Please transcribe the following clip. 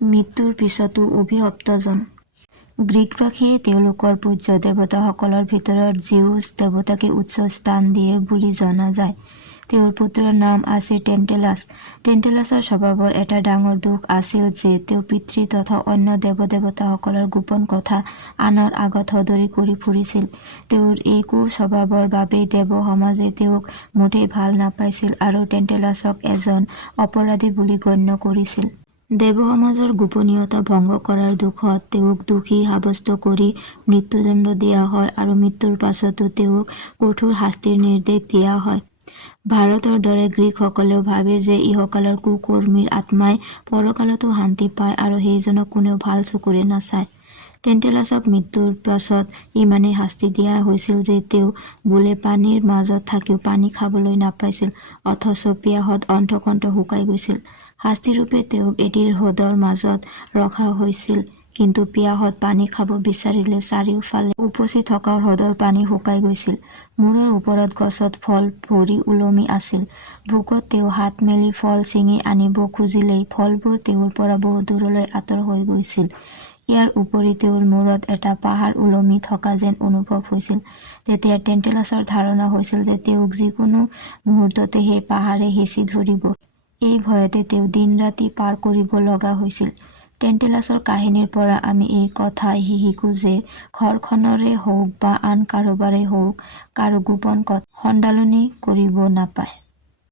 মৃত্যুৰ পিছতো অভিশপ্তজন। গ্ৰীকবাসীয়ে তেওঁলোকৰ পূজ্য দেৱতাসকলৰ ভিতৰত জিউছ দেৱতাকে উচ্চ স্থান দিয়ে বুলি জনা যায়। তেওঁৰ পুত্ৰৰ নাম আছিল টেণ্টেলাছ। টেণ্টেলাছৰ স্বভাৱৰ এটা ডাঙৰ দোষ আছিল যে তেওঁ পিতৃ তথা অন্য দেৱদেৱতাসকলৰ গোপন কথা আনৰ আগত সদৰি কৰি ফুৰিছিল। তেওঁৰ এই কুস্বভাৱৰ বাবেই দেৱ সমাজে তেওঁক মুঠেই ভাল নাপাইছিল আৰু টেণ্টেলাছক এজন অপৰাধী বুলি গণ্য কৰিছিল। দেৱ সমাজৰ গোপনীয়তা ভংগ কৰাৰ দোষত তেওঁক দোষী সাব্যস্ত কৰি মৃত্যুদণ্ড দিয়া হয় আৰু মৃত্যুৰ পাছতো তেওঁক কঠোৰ শাস্তিৰ নিৰ্দেশ দিয়া হয়। ভাৰতৰ দৰে গ্ৰীকসকলেও ভাবে যে ইহকালৰ কুকৰ্মীৰ আত্মাই পৰকালতো শান্তি পায় আৰু সেইজনক কোনেও ভাল চকুৰে নাচায়। টেণ্টেলাছক মৃত্যুৰ পাছত ইমানেই শাস্তি দিয়া হৈছিল যে তেওঁ বোলে পানীৰ মাজত থাকিও পানী খাবলৈ নাপাইছিল, অথচ পিয়াহত অণ্ঠকণ্ঠ শুকাই গৈছিল। শাস্তিৰূপে তেওঁক এটি হ্ৰদৰ মাজত ৰখা হৈছিল, কিন্তু পিয়াহত পানী খাব বিচাৰিলে চাৰিওফালে উপচি থকা হ্ৰদৰ পানী শুকাই গৈছিল। মূৰৰ ওপৰত গছত ফল ভৰি ওলমি আছিল। ভোকত তেওঁ হাত মেলি ফল ছিঙি আনিব খুজিলেই ফলবোৰ তেওঁৰ পৰা বহু দূৰলৈ আঁতৰ হৈ গৈছিল। ইয়াৰ উপৰি তেওঁৰ মূৰত এটা পাহাৰ ওলমি থকা যেন অনুভৱ হৈছিল। তেতিয়া টেণ্টেলাছৰ ধাৰণা হৈছিল যে তেওঁক যিকোনো মুহূৰ্ততে সেই পাহাৰে হেঁচি ধৰিব। এই ভয়তে তেওঁ দিন-ৰাতি পাৰ কৰিব লগা হৈছিল। টেণ্টেলাছৰ কাহিনীৰ পৰা আমি এই কথা শিকোঁ যে ঘৰখনৰে হওক বা আন কাৰোবাৰে হওক কাৰো গোপন কথা সন্ধালনি কৰিব নাপায়।